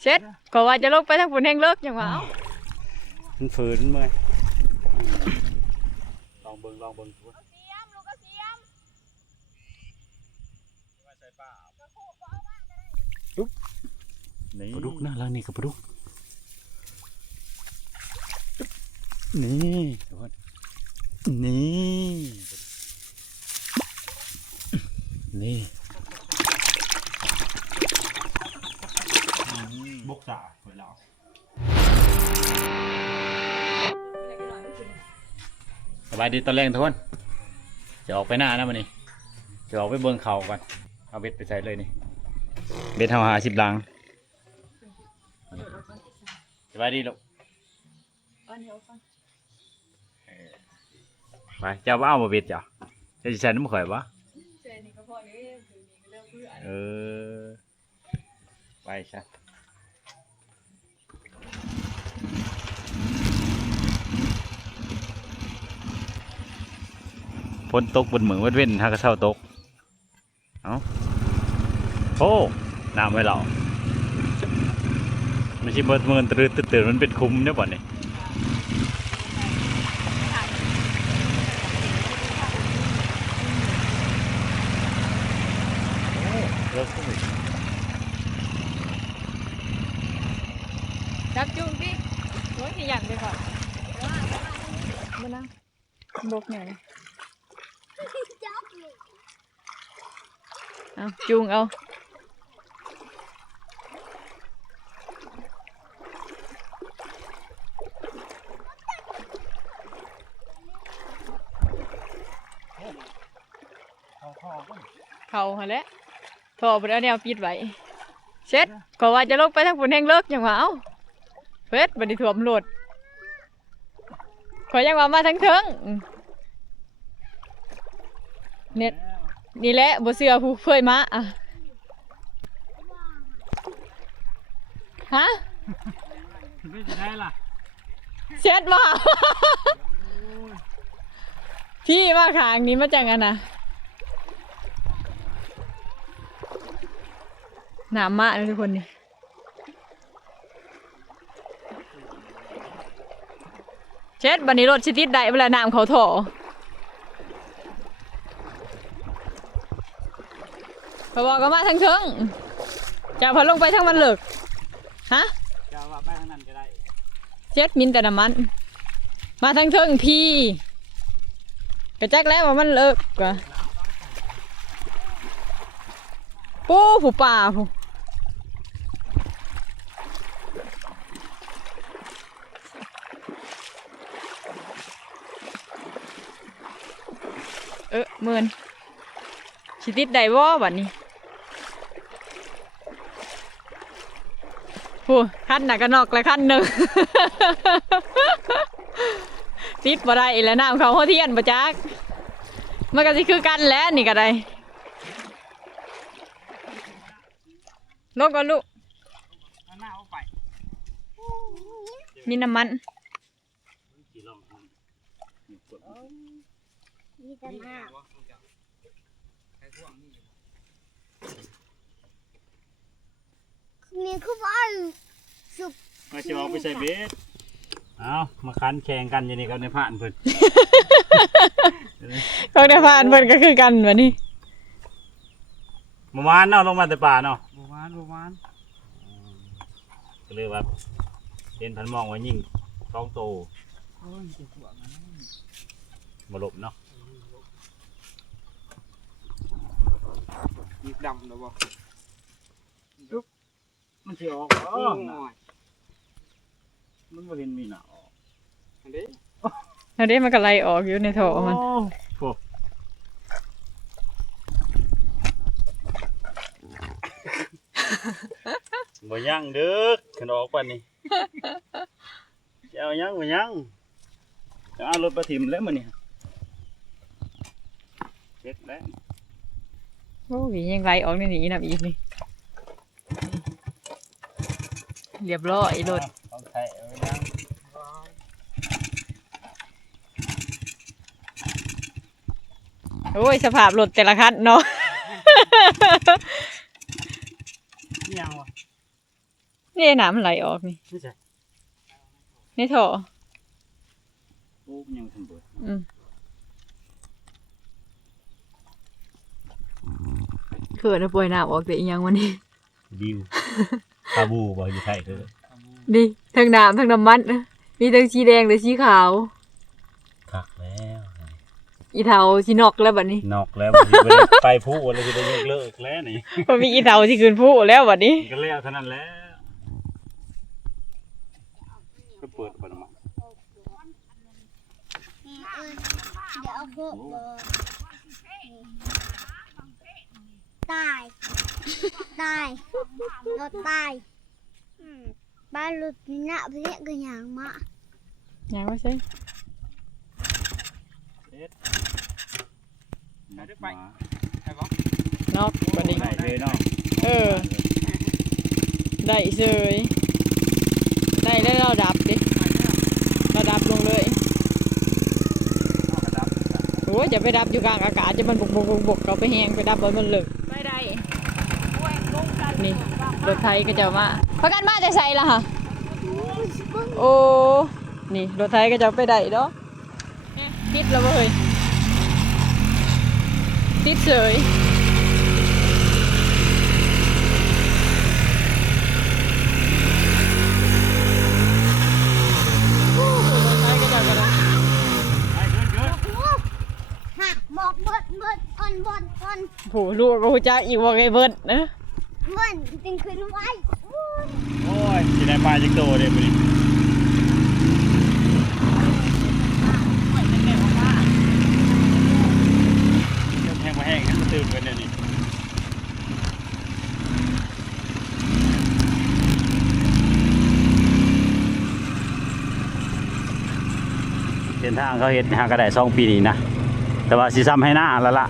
เช็ดก็ว่าจะลงไปทางฝุ่นแห้งเลิกอย่างว่ามันฝืนเมื่อยลองเบิ่งปุ๊บนี่ปลาดุกนะล่างนี่กับปลาดุกนี่ทุกคนนี่บกจ่าเปิดแล้วสบายดีตอนแรกทุกคนจะออกไปหน้านะมันนี่จะออกไปเบิ่งเขาก่อนเอาเบ็ดไปใส่เลยนี่เบ็ดหา10 ลังสบายดีลูกไปเจ้าว่าเอามาเบ็ดจ้ะจะใส่น้ำข่อยวะไปใช่ฝนตกบนเหมืองเว้นถ้ากระเช้าตกเอาโอ้น้ำไว้เราไม่ใช่เบิดเมินตื่นมันเป็นคุ้มเนี่ยบ่เนี่ยจับจุ่มพี่โอ้ยที่อย่างไปก่อนมานั่งบกเนี่ยเอาจุงเอาเขาหะแล้วถอดไปแล้วเนี่ยปิดไว้เช็ดก็ว่าจะลงไปทางฝุ่นแห้งเลิกอย่างว่าเพ็ดบันทึกถ่วมโหลดขอยังว่ามาทั้งเทิงเน็ตนี่แหละบ่เสือผู้เคยมาอ่ะฮะไม่จะได้ล่ะเช็ดว่าพี่มาขางนี้มาจากกันนะหนามมากเลยทุกคนนี่เช็ดบันนี้รถชิติดได้เวลาน้ำเขาถ่อพอบอกก็มาทั้งเทิงจะพอลงไปทั้งมันเลิกฮะจะว่าไปทางนั้นก็ได้เช็ดมินแต่น้ำมันมาทั้งเทิงพี่กระจักแล้วว่ามันเลิกกว่าปูผู้ป่าผู้เมินชิติดได้บ่บัดนี้ผู้ขั้นหนักกระนอกและขั้นหนึ่ง ติดบ่ได้แล้วน้ำเขาหัวเทียนบ่จักมันก็สิคือกันแล้วนี่ก็ได้ลงก่อนลูกมีน้ำมันมีคือบ้านสุกมาจะออกไปใส่เบ็ดเอามาคันแข่งกันอย่างนี้กับในผ่านเพิ่น ของในผ่านเพิ่นก็คือกันแบบนี้เมื่อวานเนาะลงมาแต่ป่าเนาะเมื่อวานก็เลยว่าเห็นพันมองว่ายิ่งต้องโตมาหลบเนาะยิบดำแล้วบ่มันสิออกมันบ่เห็นมีหน้าออกอันนี้มันก็ไล่ออกอยู่ในท่อมันบ่ยังเด้อขนออกปานนี้เอายังบ่ยังจะเอารถไปถิ่มแล้วมื้อนี้เฮ็ดแล้วโอ้ยยังไล่ออกนี่นี่นำอีกนี่เรียบร้อยรถโอ้ยสภาพรถแต่ละคันเนาะ ยังวะ นี่น้ำมันไหลออกนี่ นี่ใช่ ในท่อ โอ้ยังทันเบิด อืมเขินนะป่วยน้ำออกแต่อีหยังวันนี้ ดิวคาบูบ่อยู่ไทยคือ ดิทั้งน้ำทั้งน้ำมันมีทั้งสีแดงและสีขาว คักแล้ว อีเทาสีนอกแล้วบัดนี้ นอกแล้วบ่ได้ไปผู้อะไรสิได้เลิกแล้วนี่ พอมีอีเทาที่คืนผู้แล้วบัดนี้ ก็แล้วเท่านั้นแหละก็เปิดเปิดมา เดี๋ยวเอาพวกตายตายรถตายบ้านรถนี่นะเพื่อนก็อย่างมา ยังไม่ใช่ ได้ไป นอกบัดนี้ ได้เลยเนาะ เออ ได้เฉยได้แล้วเราดับดิเราดับลงเลยโอ้ยอย่าไปดับอยู่กลางอากาศจะมันบกเขาไปแหงไปดับบนมันเลยไม่ได้นี่รถไทยก็จะมาพักกันมาจะใส่ละค่ะโอ้นี่รถไทยก็จะไปได้เนาะติดแล้วเฮ้ยติดเฉยบอกเบิดอ่อน โหลูกก็หูจักอีกว่าไงเบิดนะ เบิดจึงขึ้นไว้ โอ้ยสิได้ปลาจักโตเด้มื้อนี้แห้งมาแห้งให้มันตื่นกันเดี๋ยวนี้เส้นทางเขาเฮ็ดหาก็ได้2 ปีนี้นะแต่ว่าสิซ้ำให้หน้าแล้วล่ะ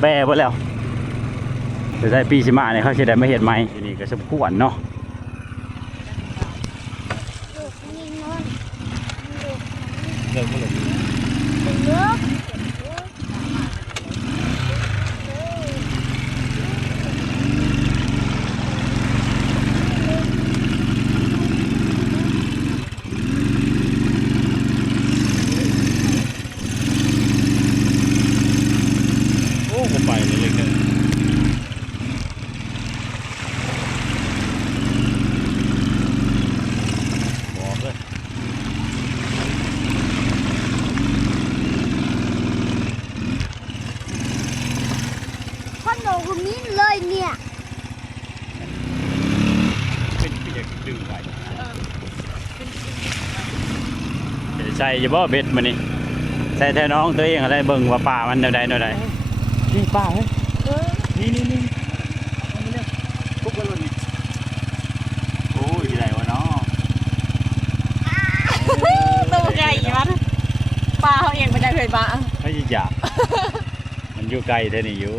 แบ่เบิดแล้วเดี๋ยวได้ปีสิมาเนี่ยเขาสิได้มาเฮ็ดใหม่ทีนี้ก็สมควรเนาะ ลูกนี่นอน เลิกบ่เลย ลูก โอ้ผมไปเลยเลยกันบอกเลย พ่อหนูคนนี้เลยเนี่ย เป็นที่อยากดึงไว้จะใส่จะบ่เบ็ดมานี่ใส่แทนน้องตัวเองอะไรเบิ่งว่าป่ามันแนวใดแนวใดนี่ป่าเฮ้ยนี่ปุ๊บกันเลยนี่โอ้ยใหญ่วะเนาะ ตัวใหญ่มันปลาเขาเองไม่ได้เคยปลา เขาจะหยาบ มันอยู่ไกลแท่นี่อยู่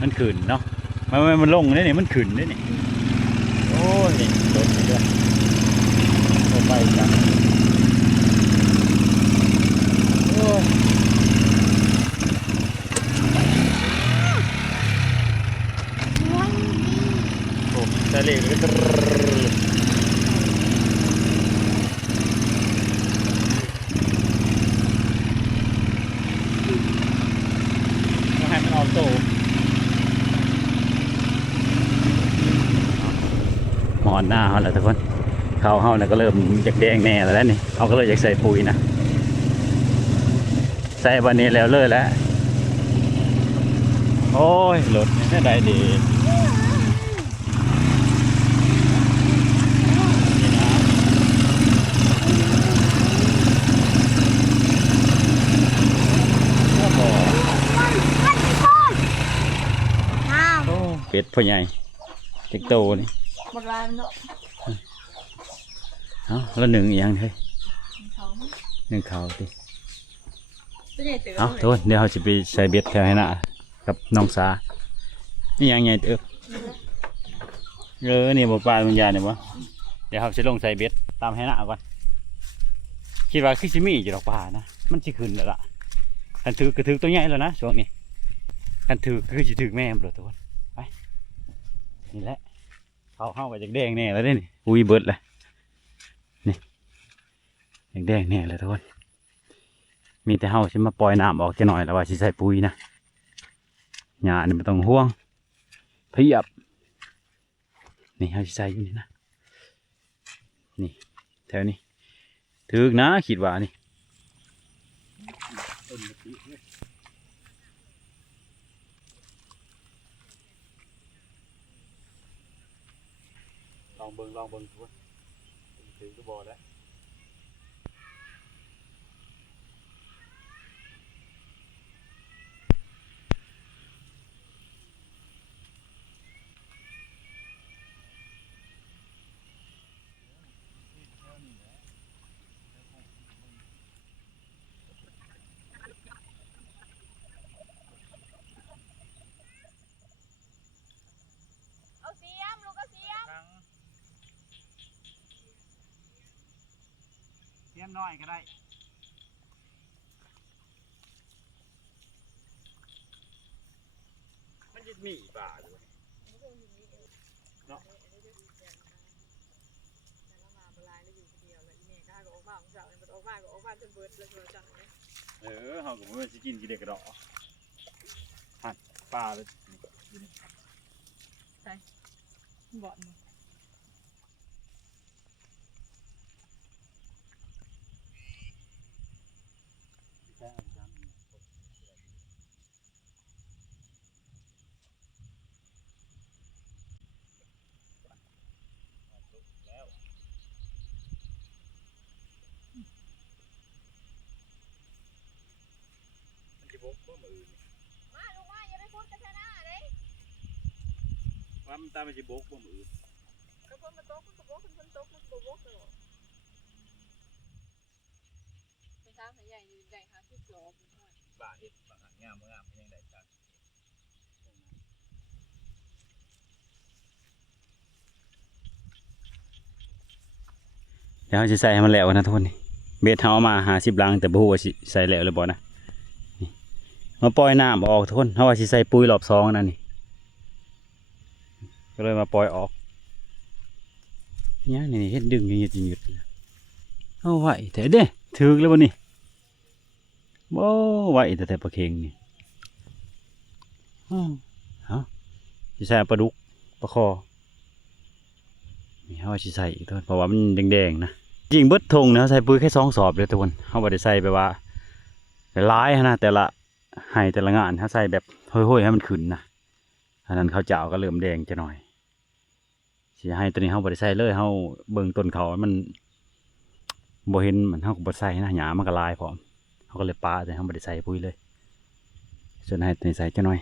มันขึ้นเนาะมันลงได้นี่มันขึ้นได้นี่โอ้ยนี่รถนี่ด้วยรถไปจ้ะโอ้ย วันนี้ โอ้ใส่เหล็กเลยต้องให้มันออกโตหมอนหน้าเขาแหละทุกคนเขาเขาเนี่ยก็เริ่มจากแดงแน่แล้วนี่เขาก็เลยอยากใส่ปุ๋ยนะใส่วันนี้แล้วเลยแล้วโอ้ยรถนี่ได้ดีนี่นะโอ้โห อ้าว โอ้เป็ดพ่อใหญ่เจ็กโตนี่ หมดลายมันเนาะ เอ้าแล้วหนึ่งอีกอยังเฮ้ยหนึ่งเขาติ ตัวใหญ่เต๋อ เอ้าทุกคนเดี๋ยวเราจะไปใส่เบ็ดแถวให้หน้ากับน้องสานี่ยังไงเติบนี่บ่ปลาบางอย่างเนี่ยวะเดี๋ยวเราจะลงใส่เบ็ดตามให้หน้าก่อนคิดว่าคือสิมีอยู่ดอกปลานะมันสิขึ้นแล้วล่ะกันถือกระถือตัวใหญ่แล้วนะช่วงนี้กันถือคือสิถือแม่มเลยทุกคนไปนี่แหละ เขาเข้ากับแดงแน่แล้วนี่อุ้ยเบิดเลยนี่แดงแน่เลยทุกคนมีแต่เฮาฉันมาปล่อยน้ำออกจะหน่อยแล้วว่าสิใส่ปุ๋ยนะหญ้านี่ไม่ต้องห่วงเพียบนี่เฮาสิใส่อยู่นี่นะนี่แถวนี้ถึกนะคิดว่านี่ลองเบิ่งทุกคนถึงก็บ่แล้วเอาเสียมลูกเอาเสียม เสียมน้อยก็ได้มันจะมีป่าด้วยเนาะเออเขาก็ไม่สิกินกี่เด็กกระดอกหัดป่าเลย บ่อน มาลูกมาอย่าไปพูดกันหน้าเลย ว่ามันตามไปสิบกบ่มือ ก็คนมาตกมันก็บอกคนตกมันก็บอกเลยไปทางใหญ่ยืนใหญ่หาที่จอบ ป่าเห็ดป่างามยังได้จัดเดี๋ยวจะใส่ให้มันแล้วนะทุกคนนี่เบ็ดเฮามา50 ลังแต่บ่ฮู้ว่าสิใส่แล้วหรือบ่นะนี่มาปล่อยน้ำออกทุกคนเฮาว่าสิใส่ปุ๋ยรอบ2นั่นนี่ก็เลยมาปล่อยออกเนี่ยนี่เฮ็ดดึงหยุดเอาไว้แต่เด้ถึกแล้วบ่นี่บ่ไว้แต่ปลาเค็งนี่เอาสิใส่ปลาดุกปลาคอนี่เฮาสิใส่อีกทุกคนเพราะว่ามันแดงๆนะจริงเบิดทงนะใส่ปุ๋ยแค่2 สอบเลยทุกคนเฮาบ่ได้ใส่แบบว่าหลายนะแต่ละให้แต่ละงานเฮาใส่แบบห้อยๆให้มันขึ้นนะอันนั้นข้าวเจ้าก็เริ่มแดงจะหน่อยสิให้ตัวนี้เฮาบ่ได้ใส่เลยเฮาเบิ่งต้นเขามันบ่เห็นมันเฮาก็บ่ใส่นะหญ้ามันก็ลายพร้อมเฮาก็เลยปาแต่เฮาบ่ได้ใส่ปุ๋ยเลยส่วนให้ตัวนี้ใส่จะหน่อย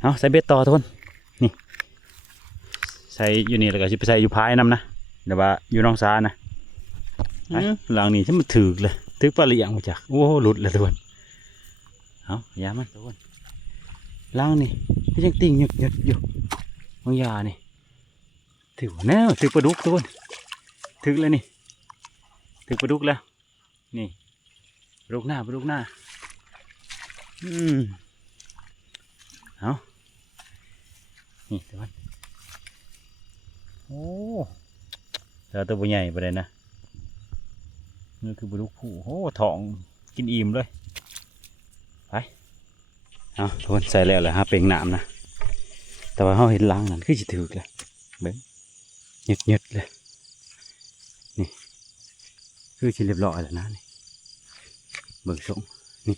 เอาใส่เบ็ดต่อทุกคนนี่ใส่อยู่นี่แล้วก็สิไปใส่อยู่พายนำนะเดี๋ยวว่าอยู่น้องสานะหลังนี้ที่มันถึกเลยถึกปลาเลี้ยงมาจากโอ้หลุดเลยทุกคนเอาอย่ามันทุกคนหลังนี่ก็ยังติ่งหยุดอยู่บางยานี่ถือแน่ถือปลาดุกทุกคนถือเลยนี่ถือปลาดุกแล้วนี่ปลาดุกหน้าเอานี่ทุกคนโอ้แต่ตัวใหญ่ไปเลยนะนี่คือปลาดุกผู้โอ้ท้องกินอิ่มเลยไปเอาทุกคนใส่แล้วเลยฮะเป่งน้ำนะแต่ว่าเขาเห็นล้างนั่นคือจะถือเลยเบิ้งหยุดเลยนี่คือจะเรียบร้อยแล้วนะนี่เบิ้งส่งนี่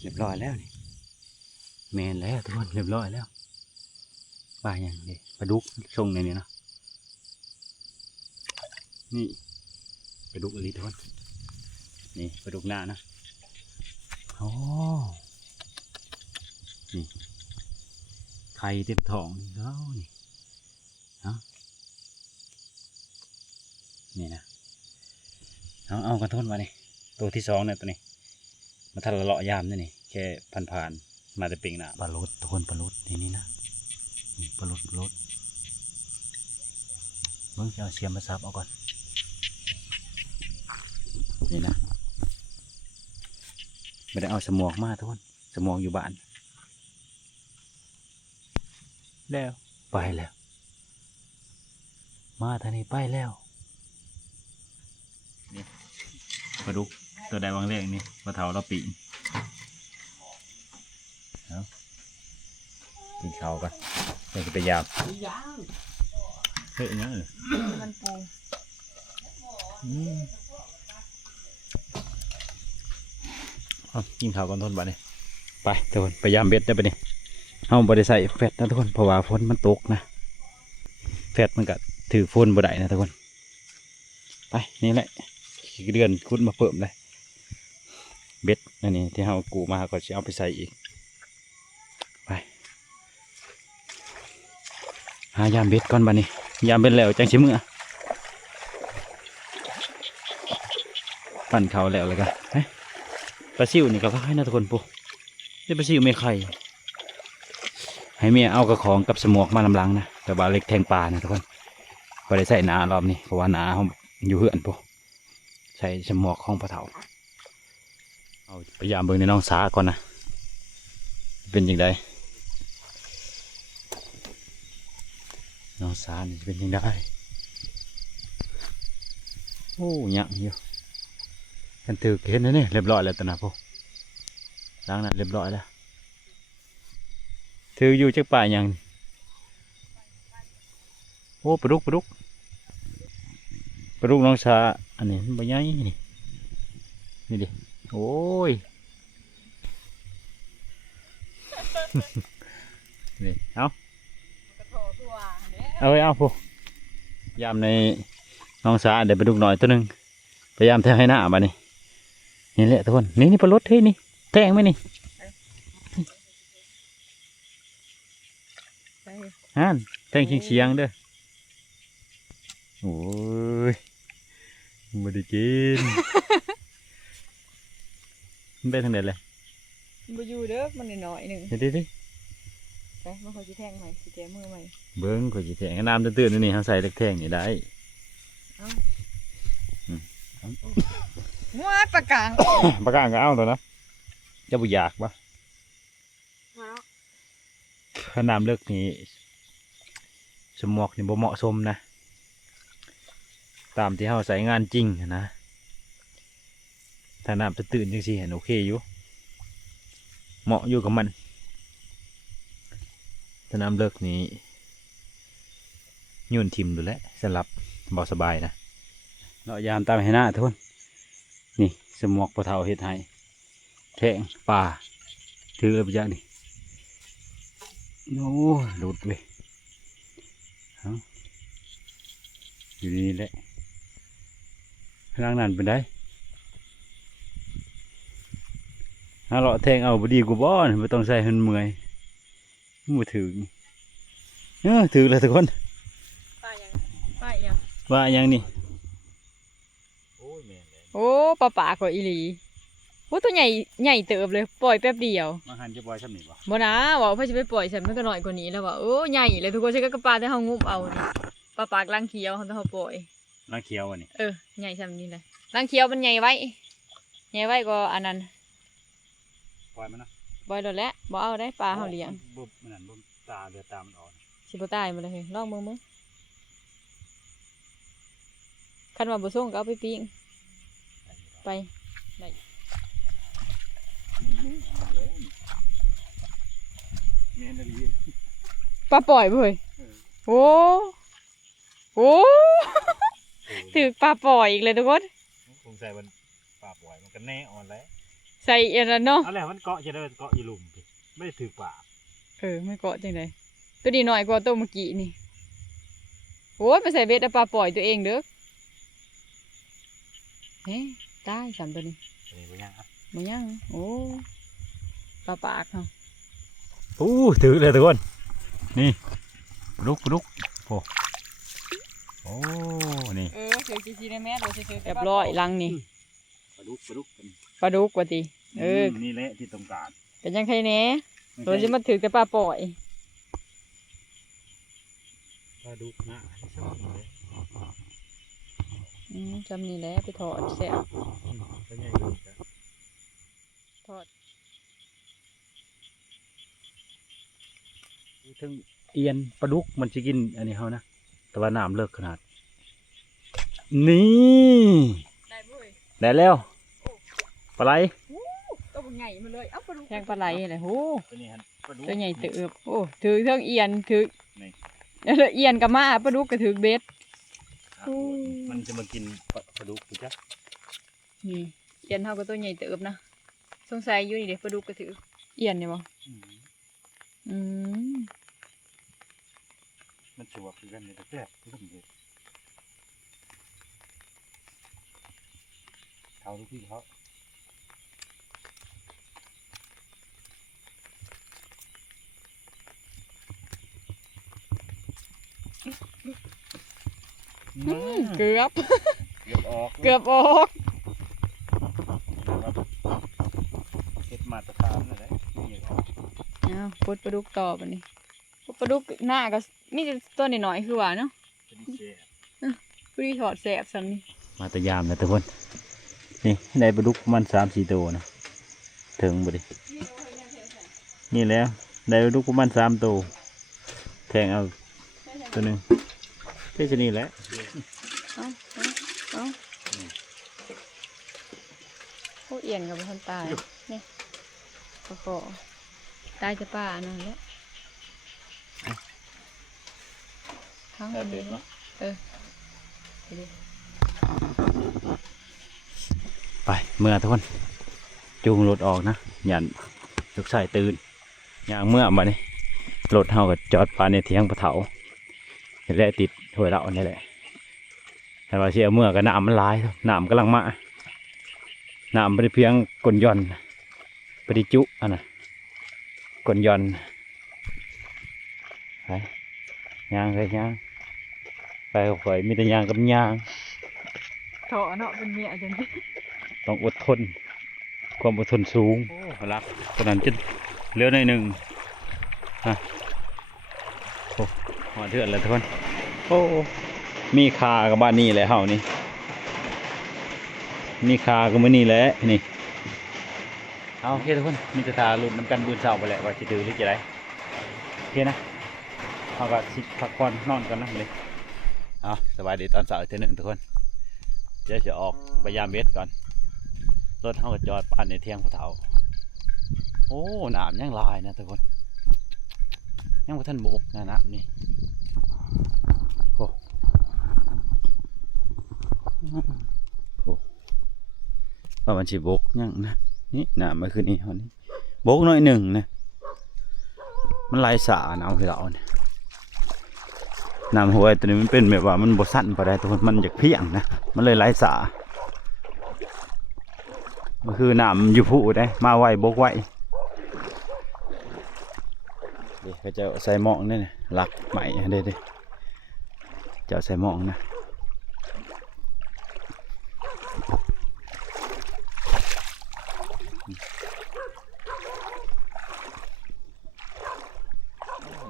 เรียบร้อยแล้วนี่แมนแล้วทุกคนเรียบร้อยแล้วปลาอย่างนี้ปลาดุกส่งในนี้เนาะนี่ปลาดุกอะไรทุกคนนี่ปลาดุกหน้านะโอ้นี่ไข่เต็มท้องแล้วนี่นี่นะเอากระทุนมานี่ตัวที่2เนี่ยตัวนี้มาทันละเลาะยามนี่นี่แค่ผ่านมาแต่เป่งหน้าปลาลดทุกคนปลาลดนี่นะนี่ปลาลดเบิ่งจะเอาเสียมมาซับเอาก่อนนี่นะไม่ได้เอาสมองมาทุกคนสมองอยู่บ้านแล้วไปแล้ว มาทางนี้ไปแล้วนี่ปลาดุกตัวใดวางแรกนี่ปลาเถาเราปีนเอากินข้าวกันเดี๋ยวจะไปยามเฮ้ยเนี่ย มันปู กินข้าวก่อนทุกคนบัดนี้ไปทุกคนไปยามเบ็ดได้ปะนี่เอาบ่ได้ใส่แฟตนะทุกคนเพราะว่าฝนมันตกนะแฟตมันก็ถือฝนบ่ได้นะทุกคนไปนี่แหละขี้เดือนคุดมาเพิ่มเลยเบ็ดอันนี้ที่เรากูมาก็จะเอาไปใส่อีกไปหายามเบ็ดก่อนบัดนี้ยามเบ็ดแล้วจังสิมื้อปั่นเขาแล้วเลยกันปลาซิวนี่ก็ให้นะทุกคนปุ๊นี่ปลาซิวไม่ไข่ให้เมียเอากระของกับสมวกมาลำลังนะแต่บาเล็กแทงปลานะทุกคนพอได้ใส่หนารอบนี้เพราะว่าหนาเขาอยู่เหือนปุ๊ใส่สมวกของปลาเถาเอาพยายามเบิ่งในน้องสาก่อนนะเป็นยังไงน้องสานี่เป็นยังไงโอ้ยังอยู่กันถือเห็นนะเนี่ยเรียบร้อยแล้วตอนนั้นปุ๊ล้างนั้นเรียบร้อยแล้วถืออยู่จักป่าอย่างโอ้ปลาดุกน้องชาอันนี้มันใบใหญ่นี่นี่ดิโอ้ย นี่เอาเอาไว้เอาพวกยามในน้องชาเดี๋ยวปลาดุกหน่อยตัวหนึ่งพยายามแทงให้หน้ามานี่นี่แหละทุกคนนี่ปลาลดเฮ้ยนี่แทงไหมนี่ฮั่นแทงเฉียงๆเด้อโอ้ยไม่ได้กิน มันได้ทางไหนเลย บ่อยู่เด้อมันน้อยๆหนึ่ง เดี๋ยวดิ ไปมันเขาสิแทงใหม่สิแกมือใหม่ เบิ้งข่อยสิแทงน้ำตื้นๆนี่เขาใส่เล็กแทงนี่ได้ งัวปลากลาง ปากกาก็เอาตัวนะจะบุอยากปะถ้าน้ำเลิกนี่สมอกนี่บ่เหมาะสมนะตามที่เขาใส่งานจริงนะถ้าน้ำตื้นๆจังสิเห็นโอเคอยู่เหมาะอยู่กับมันถ้าน้ำเลิกนี้ยุ่นทิมดูแลสำหรับเบาสบายนะเรายามตามให้หน้าทุกคนนี่สมอกปลาเทาเฮ็ดให้แทงป่าถือไปจากนี่โอ้หลุดเว้ยอยู่นี่แหละร่างนั้นเป็นได้ถ้าเราแทงเอาบดีกูบ้อนไม่ต้องใส่หันเมื่อยมือถือถือเลยทุกคน ป้ายัง ว่าอย่างนี้ โอ้ปลาปากกว่าอีหลีโอ้ตัวใหญ่ใหญ่เติบเลยปล่อยแป๊บเดียว มาหันจะปล่อยซ้ำนี่ปะ บ่นะบอกว่าจะไปปล่อยฉันมันก็น้อยกว่านี้แล้วว่าโอ้ใหญ่เลยทุกคนใช้กระปลาที่เฮางุบเอานี่ปลาปากลังเขียวเขาต้องเขาปล่อย น้ำเขียวอันนี้ ใหญ่ซ้ำนี้เลยลังเขียวมันใหญ่ไว้ก็อันนั้น ปล่อยมันนะ ปล่อยโดนแล้วบ่เอาได้ปลาเขาเลี้ยง บุบมันนั่นบุบตาเดือดตามันอ่อน สิบ่ตายมาเลยเฮ้ยลองมึงคันว่าบ่ส่งก็เอาไปปิ้งไปได้ เมนอะไร ปลาปล่อยเว้ยโอ้ถือปลาปล่อยอีกเลยทุกคน คงใส่มันปลาปล่อยมันก็แน่อ่อนแล้ว ใส่อันนั้นเนาะ อะไรมันเกาะจะเดินเกาะอยู่หลุมไม่ได้ถือปลา ไม่เกาะจังไดตัวนี้น้อยกว่าตัวเมื่อกี้นี่โอ้ยไปใส่เบ็ดเอาปลาปล่อยตัวเองเด้อเฮ้ตายสามตัวนี้ นี่เป็นยังครับ มายังโอ้ปลาปากเนาะ ถือเลยทุกคนนี่ปลุกโอ้นี่ เสือชีในแม่เราเสือเรียบร้อยลังนี่ ปลุก ปลาดุกกว่าตินี่แหละที่ต้องการ เป็นยังไงเน่เราจะมาถือแต่ปลาปล่อย ปลาดุกนะ จำนี่แหละไปถอดแซ่บ เป็นไงดูกัน ถอด ถึงเอียนปลาดุกมันจะกินอันนี้เขานะแต่ว่าน้ำเลิกขนาด นี่ ได้บ่เว้ย ได้แล้วปลาไหล ตัวใหญ่มาเลยเอ้าปลาดุกแทงปลาไหลอะไรโห ตัวนี้ฮะปลาดุก ตัวใหญ่เติบโอ้ถือเท่งเอียนถือ นี่ แล้วเอียนกับมาปลาดุกก็ถือเบ็ด มันจะมากินปลาดุกถูกจ้ะ นี่เอียนเท่ากับตัวใหญ่เติบนะสงสัยอยู่นี่เด็กปลาดุกก็ถือเอียนเนี่ยบ่อืม มันชัวร์คือกันในตะแกรงทุกคนเลยเขาทุกที่เขาเกือบ เกือบออก เกือบออก เก็บมาตรฐานเลยนี่ออก อ้าวปลดปลาดุกต่อไปนี่ปลาดุกหน้าก็มีแต่ตัวน้อยๆคือว่าเนาะ จะดีเจ ผู้ที่ถอดแสบซ้ำนี่ มาตะยามนะทุกคนนี่ได้ปลาดุกมัน3-4ตัวนะถึงบ่ดินี่แล้วได้ปลาดุกประมาณ3ตัวแทงเอาตัวหนึงแค่นี้แหละ เอาโอ้เอียนกับคนตายนี่ก็ตายจะป่านั่นแหละทั้งอันนี้ไปดิ ไปเมื่อทุกคนจูงรถออกนะยันลูกชายตื่นอย่างเมื่อมานี่รถเฮาก็จอดผ่านในเถียงปะเถาเห็นแล้วติดถ้วยเหล้านี่แหละแต่ว่าเสียเมื่อก็น้ำมันหลายน้ำกำลังมาน้ำไปเพียงกลย่อนไปดิจุอันน่ะกลย่อนไปย่างเลยย่างไปกับข่อยมีแต่ย่างกับย่าง ถอเนาะเป็นเมียจังซี่ ต้องอดทนความอดทนสูงโอ้รักตอนนั้นจนเหลือหน่อยหนึ่งฮะโอ้หอดเดือดเลยทุกคนโอ้มีคากับบ้านนี่แหละเฮานี่มีคากับมื้อนี่แหละนี่เอาโอเคทุกคนมีแต่ทาลุ้นน้ำกันบืนเสาไปแหละว่าสิถือหรือจะได้โอเคนะเอาก็สิพักผ่อนนอนกันนะเลยเอาสบายดีตอนเช้าอีกทีหนึ่งทุกคนเดี๋ยวจะออกไปยามเบ็ดก่อนรถเขาก็จอดปั่นในเที่ยงพะเถาโอ้น้ำยังลายนะทุกคนยังบ่ทันโบกนะน้ำนี่โอ้โหว่ามันสิโบกยังนะนี่น้ำมาคืนนี้เขานี่โบกน้อยหนึ่งนะมันลายสาน้ำคือเราเนี่ยน้ำห้วยตัวนี้มันเป็นแบบว่ามันบดสั้นไปได้ทุกคนมันอยากเพียงนะมันเลยลายสามันคือน้ำอยู่ผู้ได้มาไวบกไวเดี๋ยวเขาจะใส่หมองนี่นะลักใหม่เด้จะใส่หมองนะ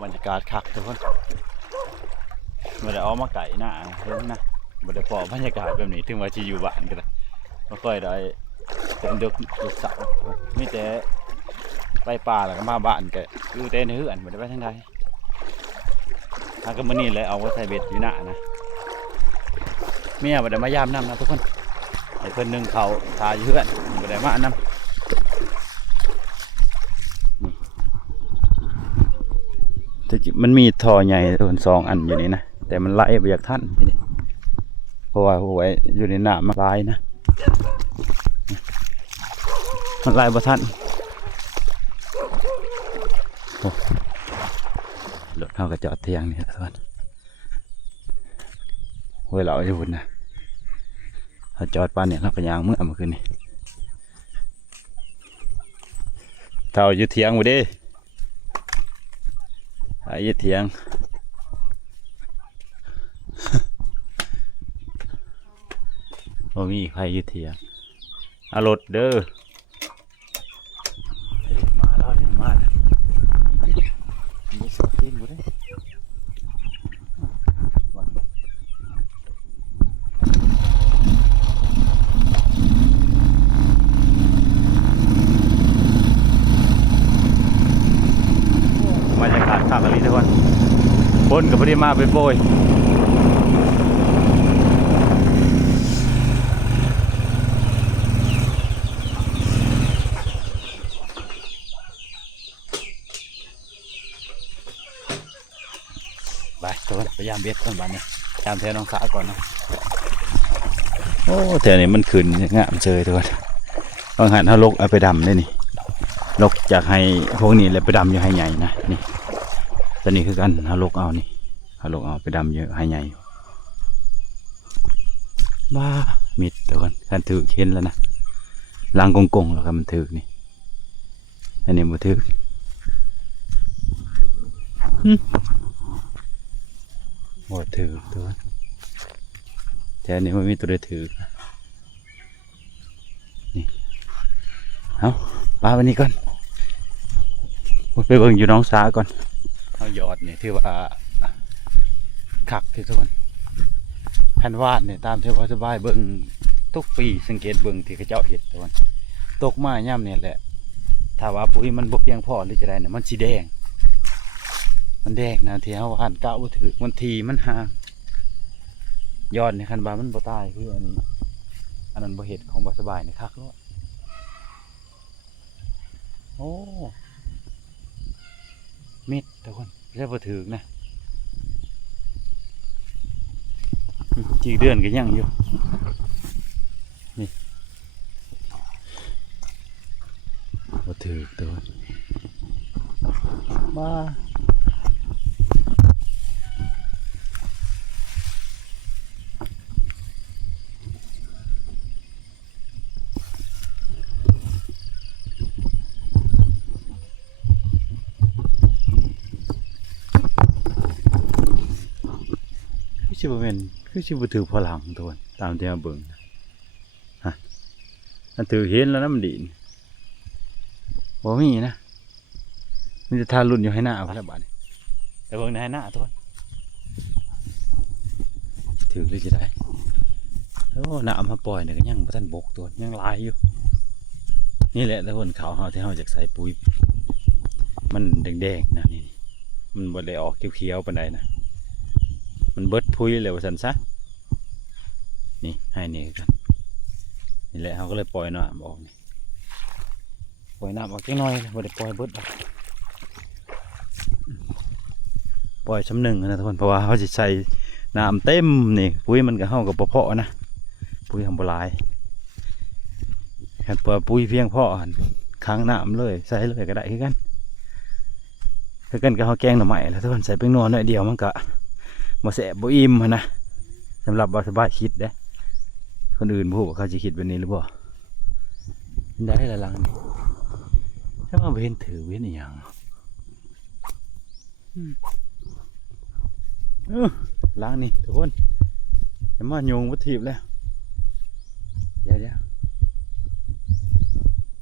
บรรยากาศคักทุกคนไม่ได้เอามาไก่หน้าเห็นนะไม่ได้พอบรรยากาศแบบนี้ถึงว่าจะอยู่บ้านกันเลยไม่ค่อยได้เป็นเด็กสาวมีแต่ไปป่าแล้วก็มาบ้านก็อยู่แต่ในเฮือนไม่ได้ไปทางใดทางก็มานี่เลยเอาไว้ใส่เบ็ดอยู่หน้านะเมียไม่ได้มายามน้ำนะทุกคนไอ้เพิ่นนึ่งเขาทาอยู่เฮือนไม่ได้มาน้ำมันมีท่อใหญ่ตัว2 อันอยู่นี่นะแต่มันไหลไปจากท่านนี่เพราะว่าหัวอยู่ในน้ำมันไหลนะมันไหลบ่ท่านโอ้รถเขาก็จอดเที่ยงนี่ทุกคนห้วยเหล่าอยู่พุ่นนะเขาจอดปานเนี่ยเราก็ยางเมื่อคืนนี้เท่าอยู่เที่ยงบ่เด้ไอ้เถียงโอ้มีใครยึดเถียงอารถเด้อมาแล้วเนี่ยมาแล้วมีสกินบ่ได้บรรยากาศข้างกันนี้ทุกคนฝนกับพอดีมาไปโปรย ยามเบ็ดก่อนบ้านนี้ยามแถวน้องสาก่อนนะโอ้แถวนี้มันขึ้นงามเจอทุกคนบางหันเขาลกเอาไปดำได้นี่ลกจากให้พวกนี้แล้วไปดำอยู่ให้ใหญ่นะนี่ตอนนี้คือกันเขาลกเอานี่เขาลกเอาไปดำอยู่ให้ใหญ่บ้ามิดทุกคนกันถือเข็นแล้วนะลางกงๆแล้วครับมันถือนี่อันนี้มันถือหมดถือตัวแต่อันนี้มันมีตัวเดียวถือนี่เอาปลาวันนี้ก่อนไปเบิ่งอยู่น้องสาก่อนเอาหยอดเนี่ยที่ว่าขักที่ทุกคนคันวาดเนี่ยตามเทวสบายเบิ่งทุกปีสังเกตเบิ่งที่เขาเจ้าเห็ดทุกคนตกมาย่ำเนี่ยแหละถ้าว่าปุ๋ยมันบ่เพียงพอหรือจะได้เนี่ยมันสีแดงมันแดงนะที่เขาหันเก้าถือมันทีมันห่างยอดในคันบามันบ่ตายคืออันนี้อันนั้นบ่เห็ดของบ่สบายในคักแล้วโอ้เม็ดทุกคนเรียกว่าถือนะจีเดือนก็ยังอยู่นี่ว่าถือตัวมาชิบะเป็นคือชิบะถือพลังตัวตามที่มาเบิ่งฮะอันถือเห็นแล้วนะมันดีบ่มีนะมันจะทารุ่นอยู่ให้หน้าพระบาทแต่เบิ่งในให้หน้าตัวถือเลยจะได้โอ้น้ำมาปล่อยเนี่ยก็ยังพระท่านบกตัวยังลายอยู่นี่แหละแต่คนเขาเขาที่เขาจากใส่ปุ๋ยมันแดงๆนะนี่มันบ่ได้ออกเขียวๆปานใดนะมันเบิดพุยเลยว่าสันซะนี่ให้นี่กันนี่แหละเขาก็เลยปล่อยน้ำออกนี่ปล่อยน้ำออกแค่น้อยบ่ได้ปล่อยเบิดออกปล่อยชั้นหนึ่งนะทุกคนเพราะว่าเขาจะใส่น้ำเต็มนี่ปุ๋ยมันก็เข้ากับเพาะนะปุ๋ยทำบลายแค่เปิดปุ๋ยเพียงพอค้างน้ำเลยใส่เลยก็ได้คือกันก็เขาแกงหน่อไม้แล้วทุกคนใส่เป็นนวลหน่อยเดียวมันก็มาแสบบ่อิ่มนะสำหรับบ่สบายคิดได้คนอื่นพูดว่าเขาจะคิดแบบนี้หรือเปล่าได้ละลังนี่ถ้ามาเว้นถือเว้นอย่างล้างนี่ทุกคนจะมาโยงวัตถุแล้วเดี๋ยว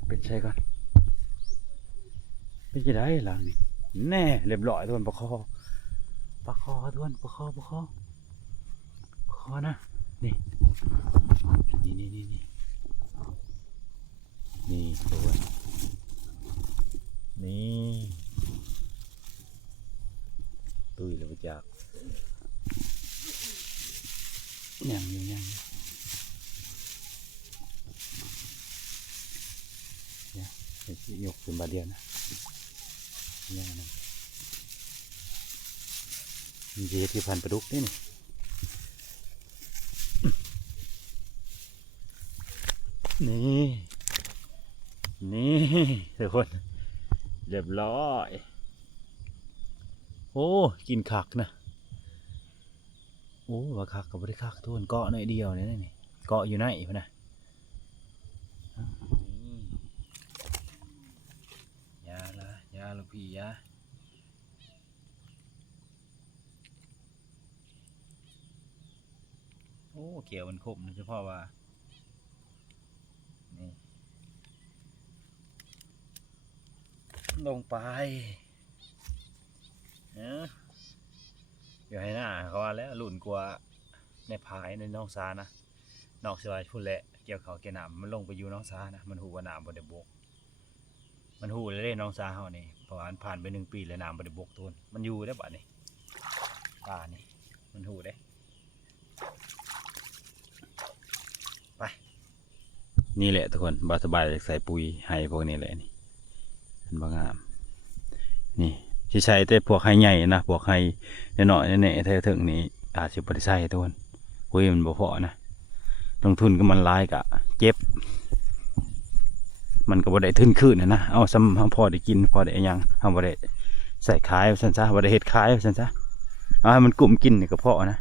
เป็นใช่ก่อนเป็นจะได้ล้างนี่แน่เรียบร้อยทุกคนปลาคอทุกคนปลาคอนะนี่ทุกคนนี่ตุ้ยเลยจากยังเนี่ยยกขึ้นมาเดียวนะยังนะมีเจที่พันปลาดุกนี่นี่ทุกคนเรียบร้อยโอ้กินคักนะโอ้ว่าคักกับไม่ได้คักทุกคนเกาะหน่อยเดียวนี่เกาะอยู่ไหนพะนะยาลูกพี่ยาโอ้เกี่ยวมันคมนะเฉพาะว่านี่ลงไปอยู่ให้หน้าเขาว่าแล้วหลุ่นกว่าในพายในน้องซานะนอกจากพูดแหละเกี่ยวเขาเกี่ยวหนามมันลงไปอยู่น้องซานะมันหูว่าหนามบไดบกมันหูเลยน้องซาเขานี่เพราะว่าผ่านไป1 ปีแล้วหนามบไดบกต้นมันอยู่ได้บ่นี่ป่านี่มันหูได้ไปนี่แหละทุกคนบาสบายใส่ปุ๋ยให้พวกนี้แหละนี่มันบางงามนี่ สิใช้แต่พวกไฮใหญ่นะพวกไฮน้อยๆแน่ๆแท้ถึงนี้อาจสิบ่ได้ใช้ทุกคนคุยมันบ่พอนะลงทุนก็มันหลายกะเจ็บมันก็บ่ได้ทุนคืนนะเอาซ้ำเฮาพอได้กินพอได้หยังเฮาบ่ได้ใส่ขายว่าซั่นซะบ่ได้เฮ็ดขายว่าซั่นซะเอาให้มันกลุ่มกินนี่ก็พอนะ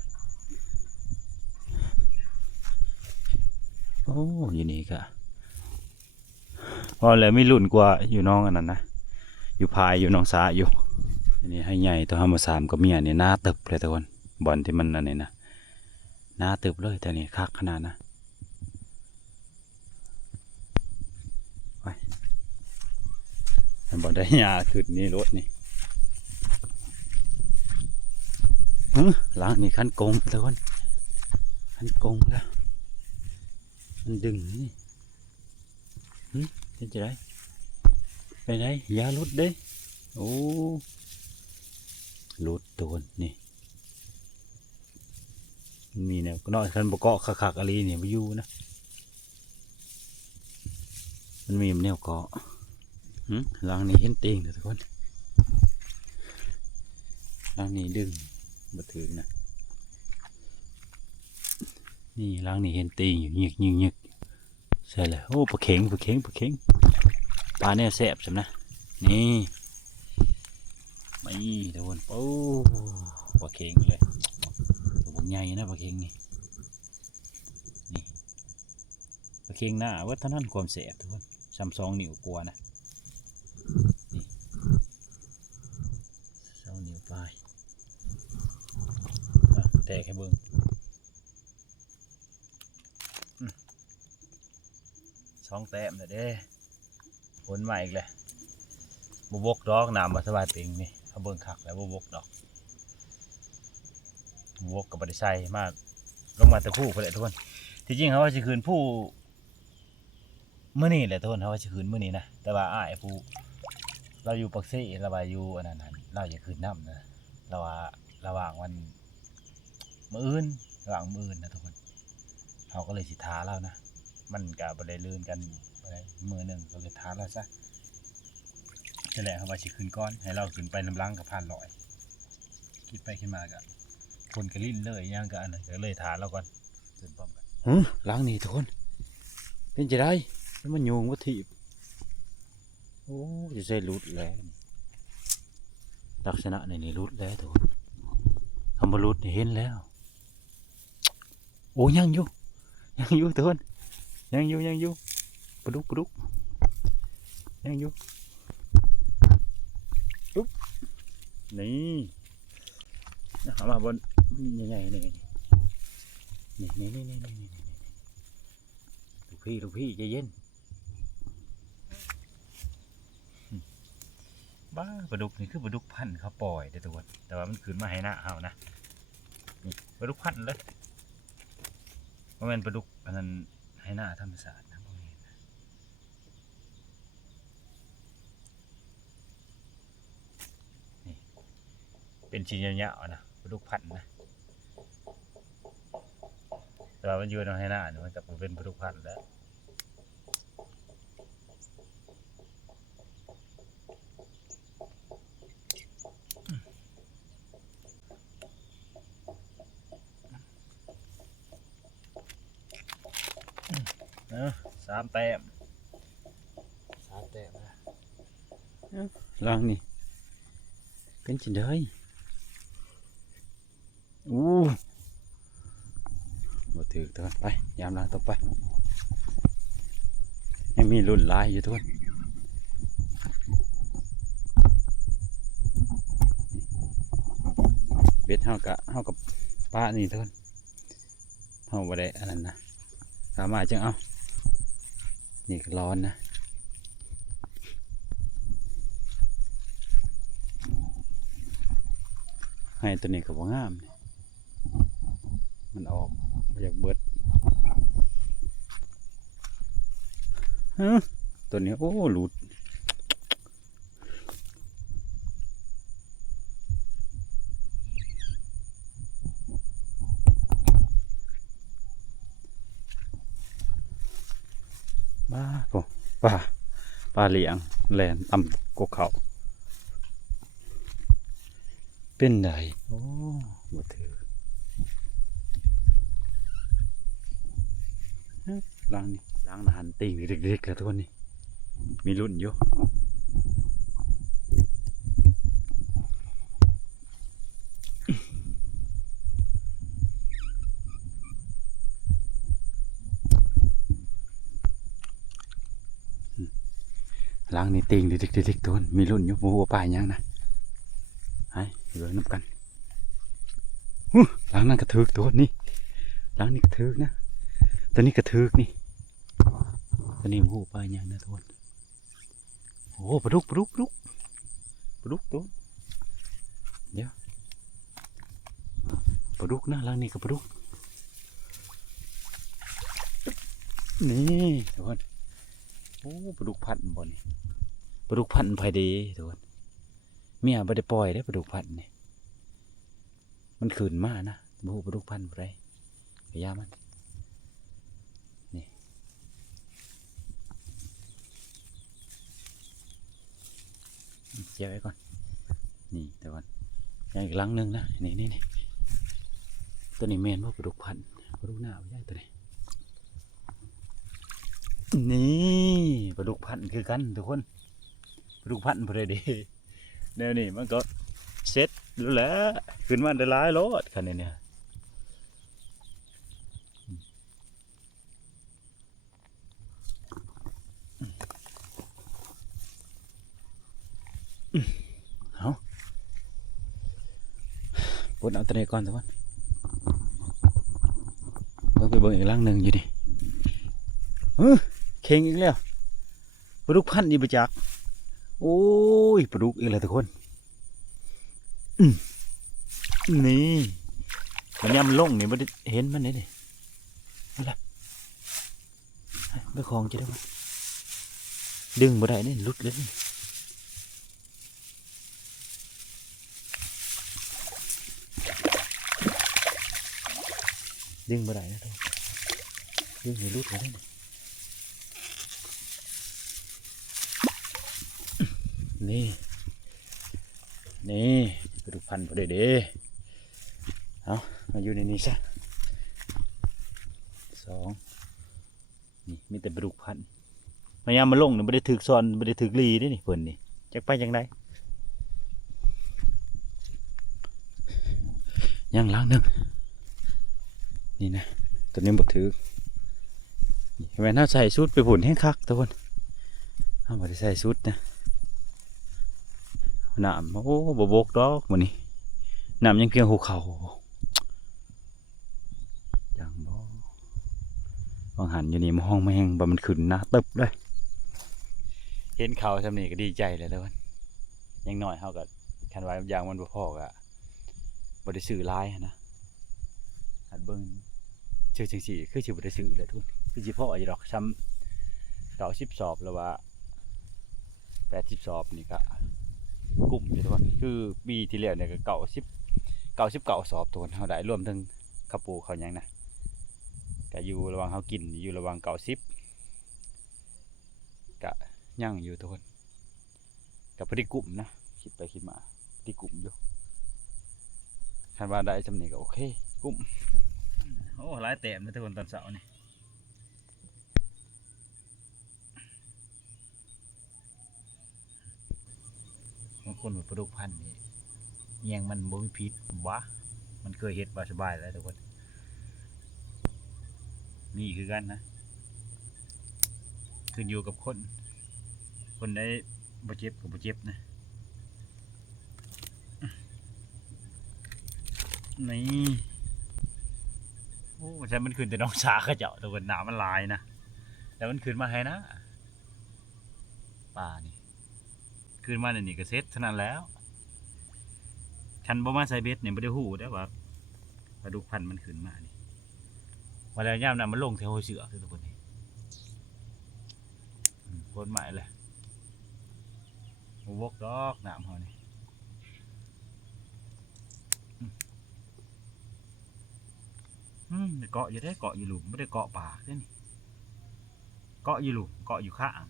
โอ้อยู่นี่ก็พอแล้วมีรุ่นกว่าอยู่น้องอันนั้นนะอยู่พายอยู่น้องสาอยู่อันนี้ให้ใหญ่ตัว5 3กับเมียนี่หน้าตึบเลยทุกคนบอลที่มันอันนี้นะหน้าตึบเลยแต่นี่คักขนาดนะไปบอลได้ยาขึ้นนี่รถนี่หลังนี่ขั้นโกงทุกคนขั้นโกงแล้วมันดึงนี่เป็นจะได้ไปไหนยาลุดเด้โอ้ลุดตัวนี่มีเนี่ยก็น้อยคันบกเกาะคักๆอะไรเนี่ยมาอยู่นะมันมีแนวเกาะหลังนี้เห็นเตียงทุกคนหลังนี้ดึงมาถึงนะนี่หลังนี้เห็นเตียงอยู่เงียกใช่เลยโอ้ปลาเข็งปลาเนี่ยแสบใช่ไหมนี่ไม่ทุกคนโอ้ปลาเข็งเลยตัวใหญ่นะปลาเข็งนี่ปลาเข็งหน้าวัฒนธรรมความแสบทุกคน2 นิ้วกลัวนะนี่2 นิ้วปลายแตกให้เบิ้ง2 แต้มเลยเด้ผลใหม่อีกเลยบกดอกน้ำมาสบายติงนี่เขาเบิ้งคักแล้วบกดอกบกกับบริไซมากลงมาแต่ผู้ไปเลยทุกคนที่จริงเขาว่าจะคืนผู้เมื่อนี้แหละทุกคนเขาว่าจะคืนเมื่อนี้นะแต่ว่าอ้ายผู้เราอยู่ปักซี่เราว่าอยู่อันนั้นเราจะคืนน้ำนะเราว่าระหว่างวันมื้ออื่นระหว่างมื้ออื่นนะทุกคนเขาก็เลยสิท้าเรานะมันกับบริลื่นกันมือหนึ่งก็เลยท้าเราซะจะแหละเขาว่าจะคืนก้อนให้เราคืนไปน้ำล้างกับผ่านลอยคิดไปขึ้นมากับคนกระลิ่นเลยย่างกันอันนั้นก็เลยท้าเราก่อนคืนพร้อมกันล้างนี่ทุกคนเป็นจะได้แล้วมันโยงวัตถุโอ้จะใส่รุดแล้วลักษณะนี่รุดแล้วทุกคนคำว่ารุดเห็นแล้วโอ้ยังอยู่ทุกคนยังอยู่ปลุกยังอยู่ปุ๊บนี่เอามาบนใหญ่ๆนี่ลูกพี่ใจเย็นบ้าปลาดุกนี่คือปลาดุกพันธุ์เขาปล่อยแต่ตัวแต่ว่ามันคืนมาให้หน้าเอานะนี่ปลาดุกพันธุ์เลยมันเป็นปลาดุกอันนั้นให้หน้าธรรมศาสตร์นะนี่เป็นชิ้นยาวๆนะปลาดุกพันธุ์นะแต่ว่ามันอยู่ในให้หน้าเนี่ยมันกับเป็นปลาดุกพันธุ์แล้ว3 แต้มนะล่างนี่เป็นจินเดยมาถือทุกคนไปยามล้างต่อไปยังมีรุ่นลายอยู่ทุกคนเบ็ดเท่ากับป้านี่ทุกคนเท่าบ่ได้อันนั้นนะสามารถจังเอานี่ก็ร้อนนะให้ตัวนี้ก็บ่งามมันออกมาจากเบิดตัวนี้โอ้หลุดบ้าก็ปลาเหลียงแลนต่ำกว่าเขา เป็นไดโอ้บ่ถือล้างนี่ล้างอาหารติ่งเด็กๆแล้วทุกคนนี่มีรุ่นอยู่ล้างนี่ติ่งเด็กๆทุกคนมีรุ่นอยู่บ่ฮู้ว่าป้ายหยังนะให้เบิ่งนำกันล้างนั่นกระทึกตัวนี่ล้างนี่กระทึกนะตัวนี้กระทึกนี่ตัวนี้บ่ฮู้ป้ายหยังนะทุกคนโอ้ปลาดุกตัวเดี๋ยวปลาดุกนะล้างนี่ก็ปลาดุกนี่ทุกคนโอ้ปลาดุกพันบ่นี่ปลาดุกพันภายดีทุกคนเมียบ่ได้ปล่อยได้ปลาดุกพันนี่มันขืนมานะบ่ฮู้ปลาดุกพันบ่ได้พยายามมันนี่เก็บไว้ก่อนนี่ทุกคนอย่างอีกหลังนึงนะนี่ตัวนี้แม่นบ่ปลาดุกพันปลาดุกหน้าบ่ได้ตัวนี้นี่ปลาดุกพันคือกันทุกคนปลาดุกพันพอดีแนวนี้มันก็เซ็ตแล้วแหละขึ้นมาได้หลายโลดคันนี้เนี่ยเอาปนเอาตัวนี้ก่อนทุกคนเบิ่งไปเบิ่งอีกล่างหนึ่งอยู่ดิเข่งอีกแล้วปลาดุกพันอีกประจักโอ้ยปลาดุกอีกแล้วทุกคนนี่มันยำลงนี่มันเห็นมันนี่ดิอะไรไม่คลองจะได้ไหมดึงบ่ได้นี่หลุดเลยนี่ดึงบ่ได้นะทุกดึงนี่หลุดเลยนี่นี่ปลาดุกพันพอดีเด้เอามาอยู่ในนี้ซะสองนี่มีแต่ปลาดุกพันพยายามมาลงเนี่ยไม่ได้ถึกซอนไม่ได้ถึกลีนี่เพิ่นนี่จักไปจังไดยังล้างหนึ่งนี่นะตัวนี้บ่ถือแม่น่าใส่ชุดไปผุนให้คักทุกคนเอาบ่ได้ใส่ชุดนะน้ำโอ้บ่บกดอกมื้อนี้น้ำยังเพียงหัวเข่าจังบ่บางหันอยู่นี่มันห้องแมงบ่มันขึ้นนะตึบเลยเห็นเขาทำนี่ก็ดีใจเลยทุกคนยังน้อยเฮาก็คันว่าอย่างมันบ่พอก็บ่ได้ซื้อหลายนะหัดเบิ่งชื่อจังซี่คือสิบ่ได้ซื้อเลยทุกคนคือสิพออยู่ดอกซ้ำ90สอบแล้วว่า80สอบนี่ก็กลุ่มอยู่ทุกคนคือปีที่แล้วเนี่ยก็99สอบทุกคนเฮาได้รวมถึงข้าวปูข้าวหยังนะก็อยู่ระหว่างเฮากินอยู่ระหว่าง90ก็ยังอยู่ทุกคนก็พอดีกลุ่มนะคิดไปคิดมาพอดีกลุ่มอยู่คันว่าได้จำนี้ก็โอเคกลุ่มโอ้หลายแต้มนะทุกคนตอนเช้านี่บางคนว่าปลาดุกพันนี่เอียงมันบ่มีพิษวะมันเคยเฮ็ดว่าสบายแล้วทุกคนนี่คือกันนะขึ้นอยู่กับคนได้บ่เจ็บกับบ่เจ็บนะนี่โอ้ใช่มันขึ้นแต่น้องสาเขาเจาะทุกคนหนามันลายนะแล้วมันขึ้นมาให้นะป่านี่ขึ้นมาในนี่ก็เซ็ตเท่านั้นแล้วฉันบ่มาใส่เบ็ดเนี่ยไม่ได้หูได้ว่าปลาดุกพันมันขึ้นมานี่วันแล้วย่ามนั้นมันลงแถวเสือทุกคนนี่โคตรใหม่เลยวกดอกน้ำเขานี่เกาะอยู่ได้เกาะอยู่หลุมไม่ได้เกาะป่าเด้นี่เกาะอยู่หลุมเกาะอยู่ข้าง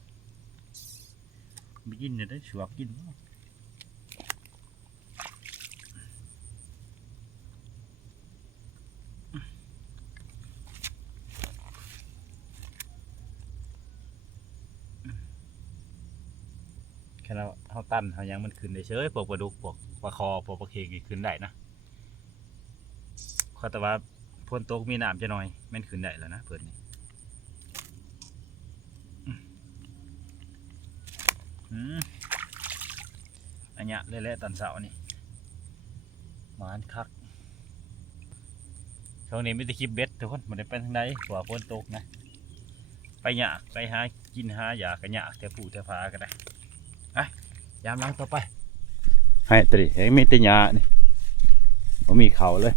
ไม่กินเนี่ยได้ฉวกกิน ค่เราเฮาตั้นเฮายังมันขึ้นได้เฉยพวกปลาดุกพวกปลาคอพวกปลาเค็งนี่ขึ้นได้นะข้อแต่ว่าพ่นตกมีน้ำจะหน่อยแม่นขึ้นได้แล้วนะเพิ่นนี่อันเนี้ยเละๆตอนเสาร์นี่หมานคักช่วงนี้มีแต่คลิปเบ็ดทุกคนมันได้ไปทางใดกว่าพ่นตกนะไปหยากไปหากินหาหยากกันหยากแต่ผู้แต่พากันได้ไปยามล้างต่อไปให้ตรีให้มีแต่หญ้านี่บ่มีเขาเลย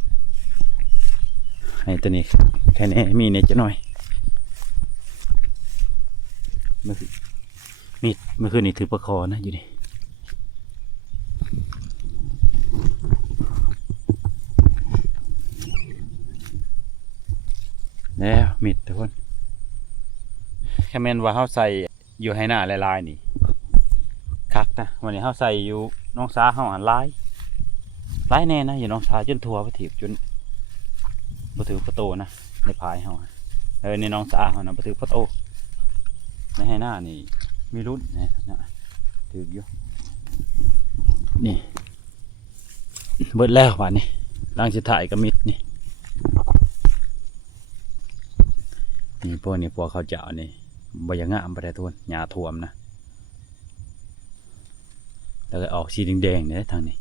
ให้ตัวนี้แค่นี้มีเนี่ยจะหน่อยเมื่อคืนนี่ถือปลาคอนะอยู่นี่แล้วมิดทุกคนแค่แม่นว่าเขาใส่อยู่ให้หน้าลายๆนี่คักนะวันนี้เขาใส่อยู่น้องสาเขาหันลายแน่นะอยู่น้องสาจนทัวไปถีบจนประถือประตูนะในพายเขาในน้องสาเขานะประถือประตูในให้หน้านี่มีรุ่นนะถืออยู่นี่เบิดแล้ววันนี้ร่างจะถ่ายกับมิดนี่พวกนี้พวกเขาเจ้านี่ใบยางงามไปได้ทุนหญ้าท่วมนะแล้วก็ออกสีแดงๆเนี่ยทางนี้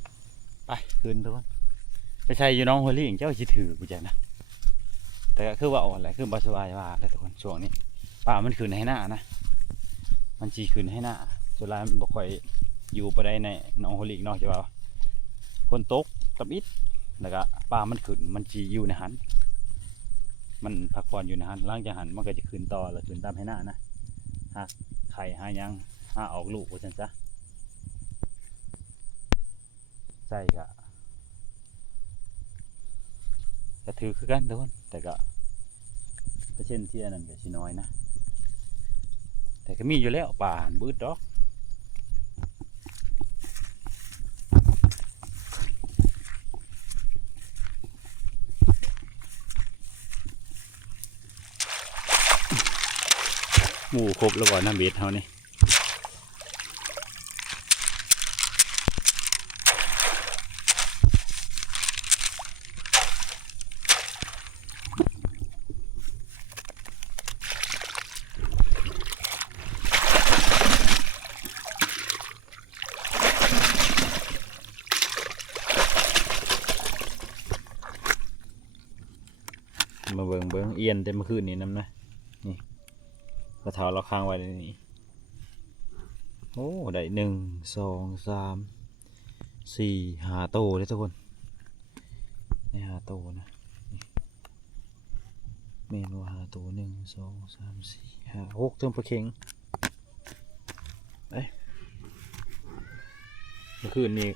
ไปขึ้นทุกคนไปใช้อยู่น้องโฮลี่เจ้าชิถือกูใจนะแต่ก็คือว่าอ่อนแหละคือบาสบายว่าแต่ทุกคนช่วงนี้ป่ามันขึ้นให้หน้านะมันจีขึ้นให้หน้าสุดท้ายมันบอกคอยอยู่ไปได้ในน้องโฮลี่นอกจากว่าฝนตกกับอิดแล้วก็ป่ามันขึ้นมันจีอยู่ในหันมันพักผ่อนอยู่ในหันหลังจากหันมันก็จะขึ้นต่อแล้วขึ้นตามให้หน้านะหาไข่หายังหาออกลูกว่าจังซะใช่ก็ถือคือกันทุกคนแต่ก็เปอร์เซ็นต์ที่อันนั้นก็สิน้อยนะแต่ก็มีอยู่แล้วป่าหันบืดดอกหมู่ครบแล้วก่อนน้ำเบ็ดเฮานี่มาเบิ่งเอียนเต็มเมื่อคืนนี้น้ำนะนี่กระเถาเราค้างไว้ในนี้โอ้ได้1 2 3 4 5 โตเลยทุกคนได้5 โตนะเมนู5 โต1 2 3 4 5 6เติมปลาเค็งเมื่อคืนนี้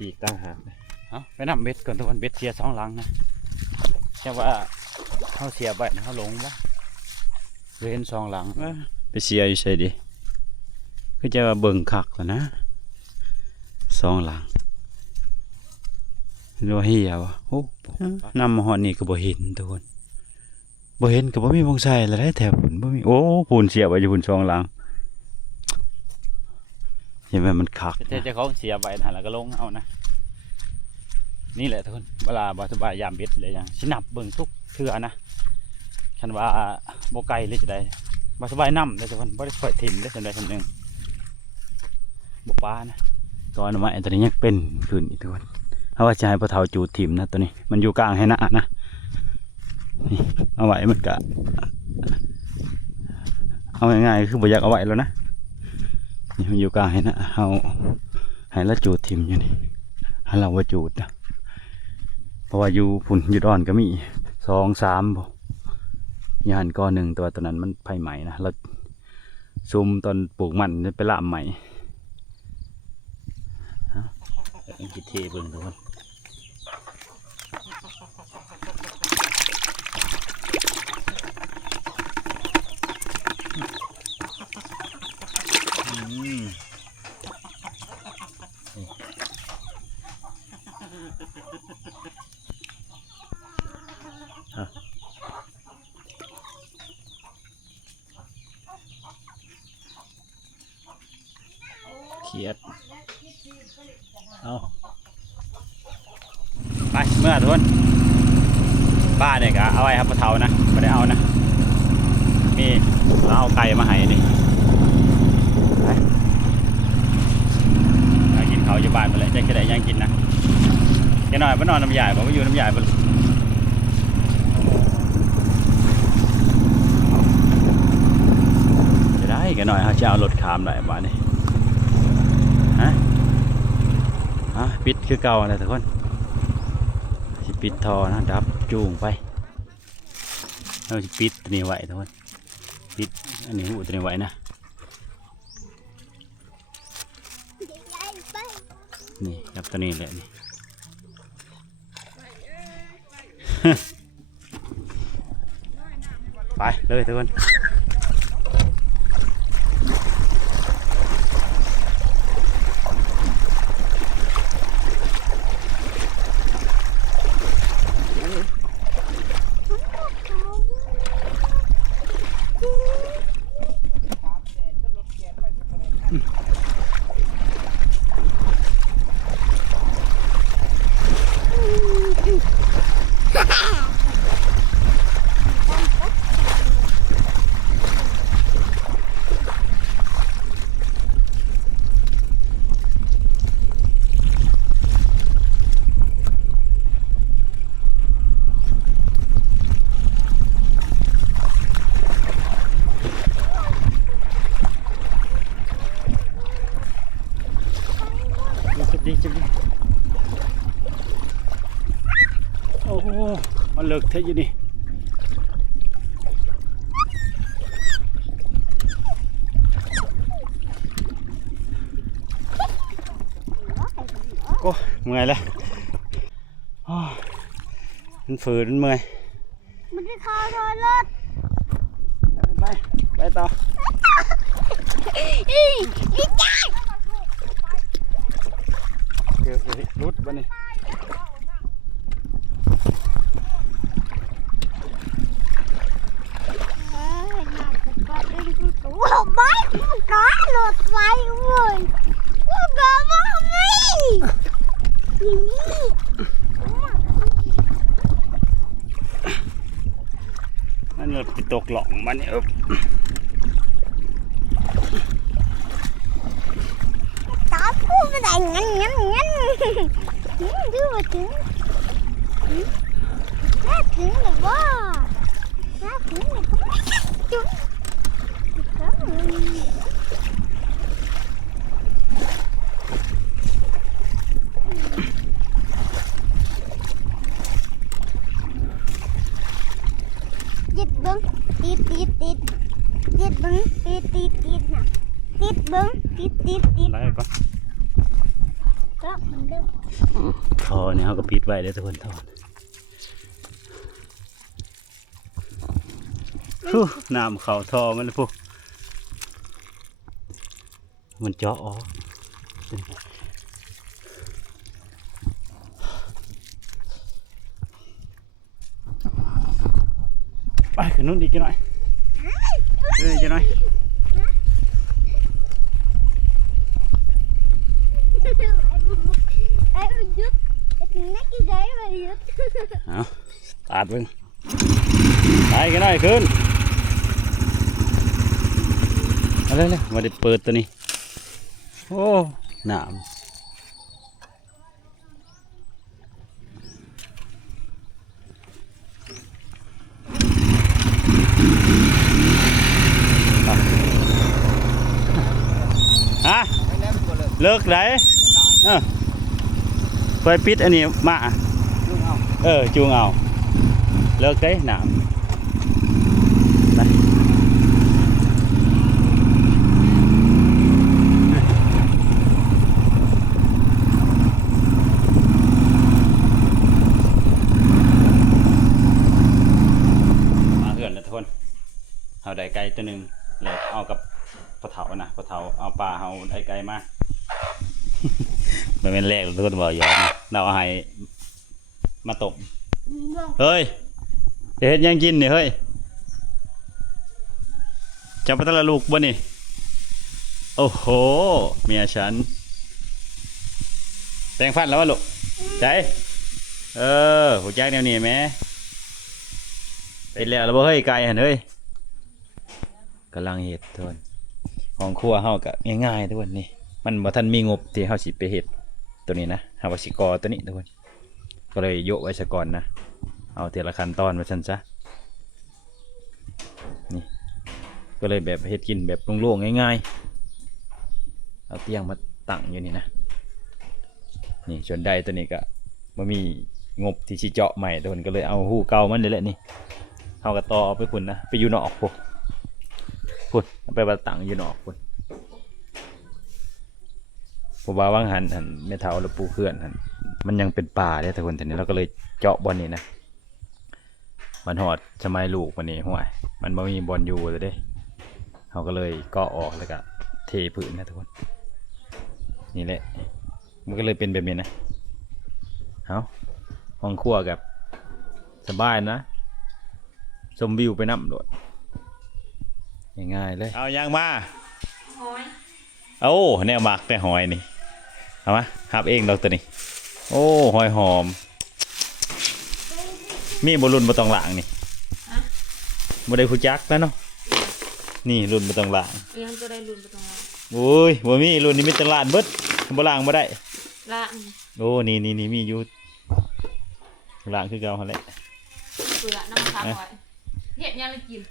อีกต่างหากนะไปนำเบ็ดก่อนทุกคนเบ็ดเสีย2 หลังนะแค่ว่าเขาเสียไปเขาหลงวะเว้น2 หลังไปเสียอยู่ใช่ดิคือจะว่าเบิ่งคักแล้วนะ2 หลังรัวเฮียวะโอ้นำมาหอดนี่ก็บ่เห็นทุกคนบ่เห็นก็บ่มีวงใส่แล้วได้แถวปุ่นบ่มีโอ้ปุ่นเสียไว้อยู่ปุ่น2 หลังเห็นไหมมันคักแต่เจ้าของเสียไปนะแล้วก็ลงเอานะนี่แหละทุกคนเวลาบ่สบายยามเบ็ดเลยยังสินับเบิ่งทุกเทื่อนะคันว่าบ่ไกลเลยจะได้บ่สบายน้ำเลยทุกคนบ่ได้ค่อยถิ่มได้จังได๋ซั่นนึงบ่ปลานะตอนมาตัวนี้ยังเป็นขึ้นอีกทุกคนเอาว่าจะให้พ่อเฒ่าจูดถิ่มนะตัวนี้มันอยู่กลางให้หน้านะนี่เอาไว้มันก็เอาง่ายๆคือบ่อยากเอาไว้แล้วนะนี่มันอยู่กลางให้หน้าเอาให้ละจูดถิ่มอยู่นี่ให้เราว่าจูดนะเพราะว่าอยู่ฝุ่นอยู่ดอนก็มี2 3บ่ยานก้อน1ตัวนั้นมันไผ่ใหม่นะเราซุ่มตอนปลูกมันไปละใหม่กิเทเบิ่งทุกคนโอเค ขียดเอาไปเมื่อทุกคนป้าเนี่ยก็เอาไว้ครับปลาเทานะไม่ได้เอานะมีเราเอาไก่มาให้นี่ไปกินเขาอยู่บ้านไปเลยจะแค่ไหนยังกินนะแค่หน่อยไปนอนน้ำใหญ่บอกว่าอยู่น้ำใหญ่ไปจะได้แค่หน่อยเขาจะเอารถขามได้บ้านนี่ฮะปิดคือเก่าเลยทุกคนสิปิดทอนะดับจูงไปเราจะปิดตัวนี้ไว้ทุกคนปิดอันนี้หูตัวนี้ไว้นะนี่ครับตัวนี้แหละนี่ ไปเลยทุกคนจุดดีโอ้โหมันเลิกเท่อยู่นี่โอ้เมื่อยแล้วมันฝืนมันเมื่อย มันจะเข้าโทษรถ ไปต่อ อีจ้า เกือบจะรุดบ้านี่ ไม้มันก็หลุดไฟเว้ยมันก็มาไม่นี่ นั่นเราไปตกหล่องมันเนี่ยตาพูดไม่ได้งั้นดูมาถึงน่าถึงเลยว่าน่าถึงเลยจุ๊บยิดบึ้งติดยิดบึ้งติดนะติดบึ้งติด ไปก่อน ก็เหมือนเดิม ทอเนี่ยเขาก็ปิดไว้เดี๋ยวทุกคนทอน้ำเขาทอมันเลยพวกมันเจาะออกไปขึ้นนู้นดีกันหน่อยดีกันหน่อย ไอ้ยุดไอ้นักกีฬาไอ้ยุด เอาตัดมึงไปกันหน่อยขึ้นเอาเลยมาได้เปิดตัวนี้โอ้น้ำฮะเลิกไหนไปปิดอันนี้มาจูงเอาเลิกได้หนามไปมาเหือนนะทุกคนเอาได้ไก่ตัวหนึ่งแล้วเอากับปลาเถานะปลาเถาเอาปลาเอาได้ไก่มา มันเป็นแรกทุกคนบอกอย่างนี้เราเอาให้มาตกเฮ้ยเฮ็ดยังกินนี่เฮ้ยจะไปตะละลูกบ่นี่ โอ้โหเมียฉันแปรงฟันแล้ววะลูกใจหูจักแนวนี้แหมเป็นแล้วบ่เฮ้ยไก่หั่นเฮ้ยกำลังเฮ็ดทุกคนของครัวเฮาก็ง่ายๆทุกคนนี่มันบ่ทันมีงบที่เฮาสิไปเฮ็ดตัวนี้นะเฮาว่าสิก่อตัวนี้ทุกคนก็เลยยกไว้ซะก่อนนะเอาทีละขั้นตอนว่าซั่นซะนี่ก็เลยแบบเฮ็ดกินแบบโล่งๆง่ายๆเอาเตียงมาตั้งอยู่นี่นะนี่ส่วนใดตัวนี้ก็บ่มีงบที่สิเจาะใหม่ทุกคนก็เลยเอาหู้เก่ามันนี่แหละนี่เฮาก็ต่อเอาไปพุ่นนะไปอยู่นอกพุ่นไปว่าตั้งอยู่นอกพุ่นเพราะว่าวางหันแม่เฒ่าแล้วปูเขื่อนหันมันยังเป็นป่าเด้ทุกคนทีนี้เราก็เลยเจาะบ่อนนี้นะมันหอดสมัยลูกวันนี้ห่วยมันบ่มีบอลอยู่เลยเด้เขาก็เลยก่อออกแล้วก็เทพื้นนะทุกคนนี่แหละมันก็เลยเป็นแบบนี้นะเอาห้องครัวกับสบายนะชมวิวไปน้ำโดดง่ายๆเลยเอายังมาเอาแนวหมักแต่หอยนี่เอามาหับเองดอกตัวนี้โอ้หอยหอมมีบรุนบ่ต้องล้างนี่บ่ได้ผู้จักแล้วเนาะนี่รุ่นบ่ต้องล้างยังจะได้รุ่นบ่ต้องล้างโอ้ยบ่มีรุ่นนี้มีแต่ล้างเบิดบ่ล้างบ่ได้ล้างโอ้นี่มีอยู่ล้างคือเก่าหั่นแหละเปลือกน้ำมะขามหอยเฮ็ดยังเลยกิน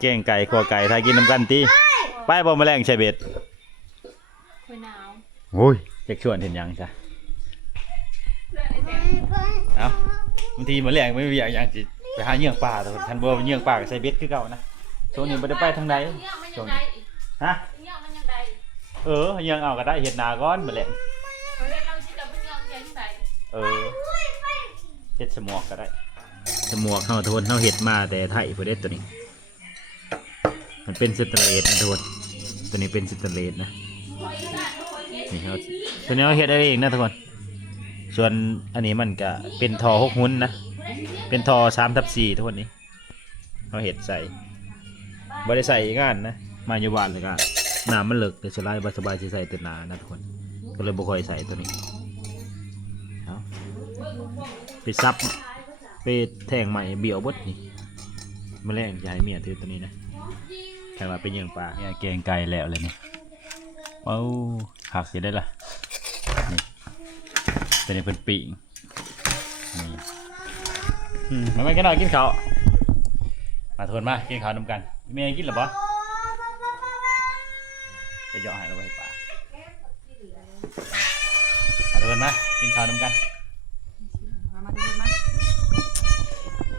แกงไก่ขัวไก่ถ้ากินน้ำกันติไปบ่แมลงใส่เบ็ดค่อยหนาวโอ้ยจักชวนเห็นยังจ้ะเอ้าบางทีแมลงไม่มีอย่างสิไปหาเหยื่อป่าแต่ท่านบ่เหยื่อป่าก็ใส่เบ็ดคือเก่านะช่วงนี้บ่ได้ไปทางใดช่วงนี้ฮะเหยื่อมันยังได้เหยื่อเอาก็ได้เฮ็ดนาก่อนแมลงเฮ็ดสมวกก็ได้สมวกเฮาทุกคนเฮาเฮ็ดมาแต่ไทยบ่ได้ตัวนี้มันเป็นสเตนเลสนะทุกคนตัวนี้เป็นสเตนเลสนะนี่เฮาตัวนี้เราเฮ็ดเองนะทุกคนส่วนอันนี้มันก็เป็นทอ6หุ้นนะเป็นทอ3/4ทุกคนนี้เราเฮ็ดใส่บ่ได้ใส่งานนะมาอยู่บ้านเลยก็น้ำมันเลิกแต่สบายบ่สบายสิใส่ตัวหนานะทุกคนก็เลยบ่ค่อยใส่ตัวนี้เอาไปซับไปแทงใหม่เบี่ยวเบิดนี่แมลงจะให้เมียถือตัวนี้นะแค่ว่าไปยิงปลาเนี่ยแกงไก่แล้วเลยนี่เอ้าหักจะได้ล่ะนี่ตัวนี้เป็นปีกนี่มากินหน่อยกินข้าวมาทวนมากินข้าวนำกันเมียกินหรือเปล่าจะย่อให้เราไปปลามาทวนมากินข้าวนำกัน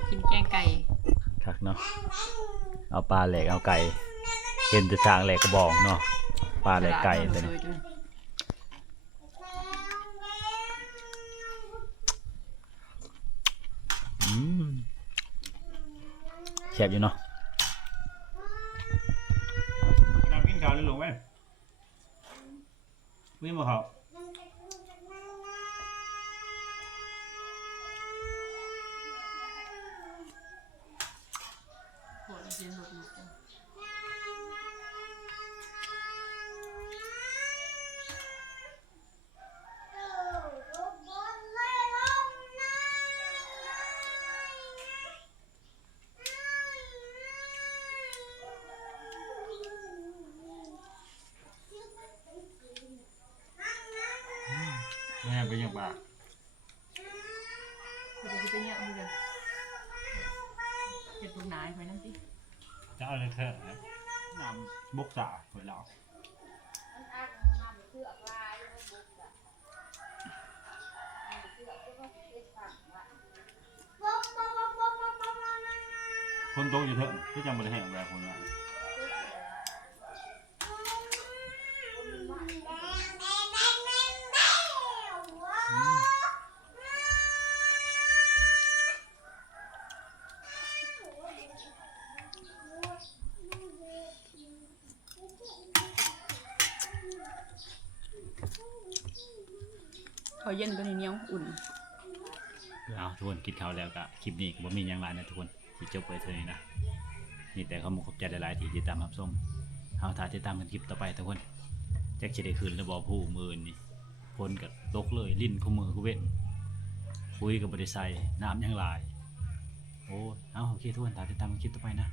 กินแกงไก่คักเนาะเอาปลาแหลกเอาไก่เห็นแต่ช้างแหลกกระบอกเนาะปลาแหลกไก่ตัวนี้แซ่บอยู่เนาะน้ำกินข้าวเลยหลงไหมวิ่งมาเขาแม่เป็นยังบ้าจะเป็นยังไงเดี๋ยวเก็บตัวไหนไปนั่นสิจะเอาอะไรเถอะน้ำบกจ่าหอยเหลาคนโตอยู่เถอะที่จังบริแห่งแหวนคนละเขาเย็นตัวนี้เหนียวอุ่นเอาทุกคนกินข้าวแล้วก็คลิปนี้ก็บ่มีอย่างไรนะทุกคนที่จบไปเท่านี้นะนี่แต่เขาขอบใจหลายๆที่ติดตามรับชม เอาถ่ายติดตามกันคลิปต่อไปทุกคนแจ็คจะได้คืนแล้วบอกผู้มือนี่พ้นกับตกเลยลิ้นคู่มือคู่เว้นคุยกับบริษัทน้ำยังหลายโอ้เอาโอเคทุกคนถ่ายติดตามกันคลิปต่อไปนะ